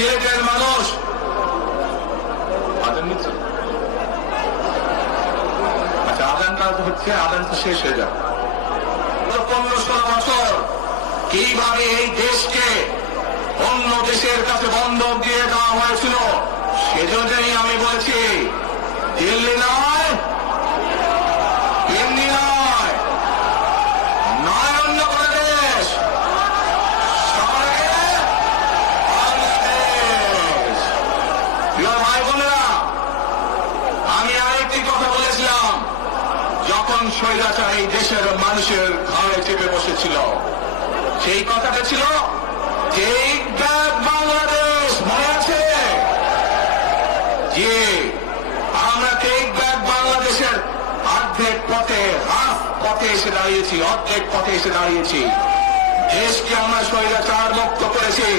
সিলেটের মানুষ আদান নিচ্ছে। আচ্ছা, আদানটা হচ্ছে, আদান তো শেষ হয়ে যাবে। 15-16 বছর কিভাবে এই দেশকে অন্য দেশের কাছে বন্ধক দিয়ে দেওয়া হয়েছিল, সেজন্যই আমি বলছি দিল্লি নয়, হিন্দি নয়, নয় অন্য কোনো দেশ, সবাইকে বাংলাদেশ। প্রিয় ভাই বোনেরা, আমি আরেকটি কথা বলেছিলাম, যখন স্বৈরাচার এই দেশের মানুষের ঘরে চেপে বসেছিল, সেই কথাটা ছিল টেক ব্যাক বাংলাদেশ। মনে আছে যে আমরা টেক ব্যাক বাংলাদেশের অর্ধেক পথে, হাফ পথে এসে দাঁড়িয়েছি, অর্ধেক পথে এসে দাঁড়িয়েছি। দেশকে আমরা স্বৈরাচার মুক্ত করেছি,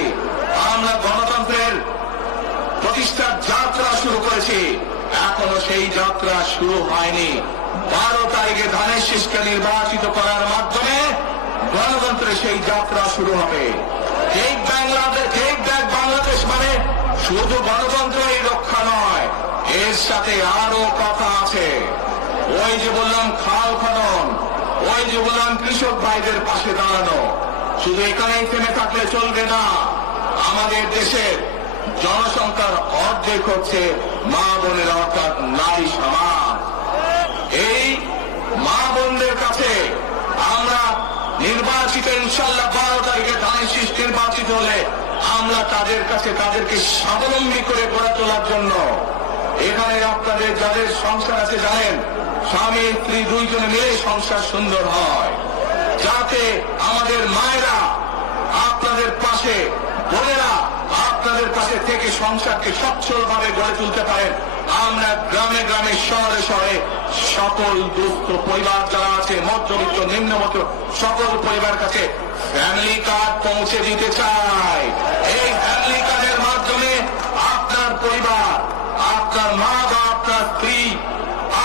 আমরা গণতন্ত্রের প্রতিষ্ঠার যাত্রা শুরু করেছি। এখনো সেই যাত্রা শুরু হয়নি। 12 তারিখে ধানের শীষকে নির্বাচিত করার মাধ্যমে গণতন্ত্রের সেই যাত্রা শুরু হবে। টেক ব্যাক বাংলাদেশ মানে শুধু গণতন্ত্রের রক্ষা নয়, এর সাথে আরো কথা আছে। ওই যে বললাম খাল খনন, ওই যে বললাম কৃষক ভাইদের পাশে দাঁড়ানো, শুধু এখানেই থেমে থাকলে চলবে না। আমাদের দেশের জনসংখ্যার অর্ধেক হচ্ছে মা বোনেরা, অর্থাৎ নারী সমাজ। এই মা বোনদের কাছে আমরা নির্বাচিত, ইনশাল্লাহ 12 তারিখে ধানের শীষ নির্বাচিত হলে আমরা তাদের কাছে তাদেরকে স্বাবলম্বী করে গড়ে তোলার জন্য, এখানে আপনাদের যাদের সংসার আছে জানেন, স্বামী স্ত্রী দুইজনে মিলে সংসার সুন্দর হয়, যাতে আমাদের মায়েরা আপনাদের পাশে, বোনেরা আপনাদের কাছে থেকে সংসারকে সচ্ছলভাবে গড়ে তুলতে পারেন। আমরা গ্রামে গ্রামে, শহরে শহরে সকল দুস্থ পরিবার যারা আছে, মধ্যবিত্ত, নিম্নমধ্য সকল পরিবার কাছে ফ্যামিলি কার্ড পৌঁছে দিতে চাই। এই ফ্যামিলি কার্ডের মাধ্যমে আপনার পরিবার, আপনার মা বা আপনার স্ত্রী,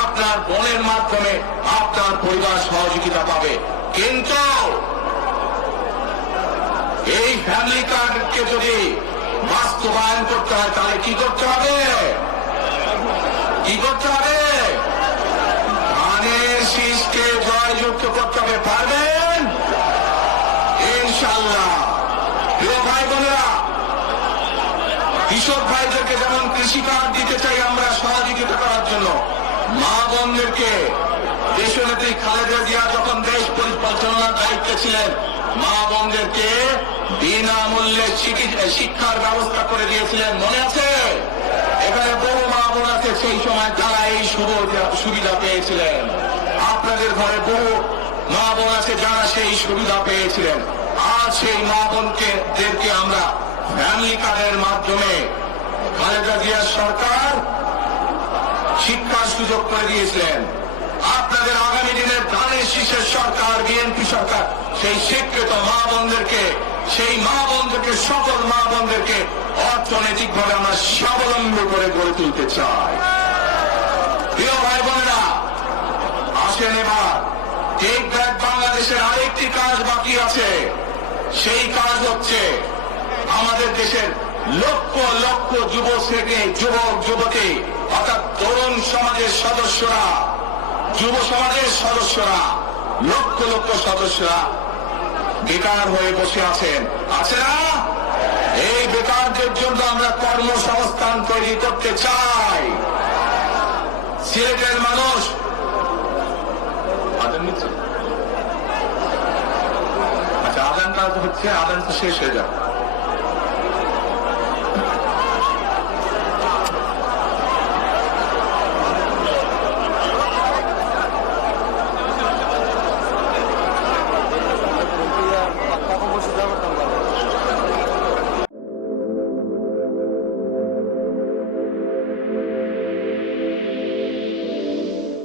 আপনার বোনের মাধ্যমে আপনার পরিবার সহযোগিতা পাবে। কিন্তু এই ফ্যামিলি কার্ডকে যদি বাস্তবায়ন করতে হয়, তাহলে কি করতে হবে? কি করতে হবে? ধানের শীষকে জয়যুক্ত করতে হবে। পারবেন ইনশাল্লাহ। প্রিয় ভাই বোনেরা, কৃষক ভাইদেরকে যেমন কৃষি কার্ড দিতে চাই আমরা সহযোগিতা করার জন্য, মা বোনদেরকে দেশনেত্রী খালেদা জিয়া যখন দেশ পরিচালনার দায়িত্বে ছিলেন, মা বোনদেরকে বিনামূল্যে শিক্ষার ব্যবস্থা করে দিয়েছিলেন। মনে আছে? এখানে বহু মা বোন আছে সেই সময় যারা এই সুবিধা পেয়েছিলেন। আপনাদের ঘরে বহু মা বোন আছে যারা সেই সুবিধা পেয়েছিলেন। আজ সেই মা বোনদেরকে আমরা ফ্যামিলি কার্ডের মাধ্যমে খালেদা জিয়ার সরকার শিক্ষার সুযোগ করে দিয়েছিলেন। আপনাদের আগামী দিনের ধানের শীষের সরকার, বিএনপি সরকার, সেই শিক্ষিত মা বোনদেরকে, সেই মা বোনদেরকে, সকল মা বোনদেরকে অর্থনৈতিকভাবে আমরা স্বাবলম্বী করে গড়ে তুলতে চাই। প্রিয় ভাই বোনেরা, আসেন এবার টেক ব্যাক বাংলাদেশের আরেকটি কাজ বাকি আছে। সেই কাজ হচ্ছে আমাদের দেশের লক্ষ লক্ষ যুবক যুবতী, অর্থাৎ তরুণ সমাজের সদস্যরা, যুব সমাজের সদস্যরা, লক্ষ লক্ষ সদস্যরা বেকার হয়ে বসে আছেন, আছে না? এই বেকারদের জন্য আমরা কর্মসংস্থান তৈরি করতে চাই। সিলেটের মানুষ আদান নিচ্ছে। আচ্ছা, আদানটা হচ্ছে, আদান তো শেষ হয়ে যাবে।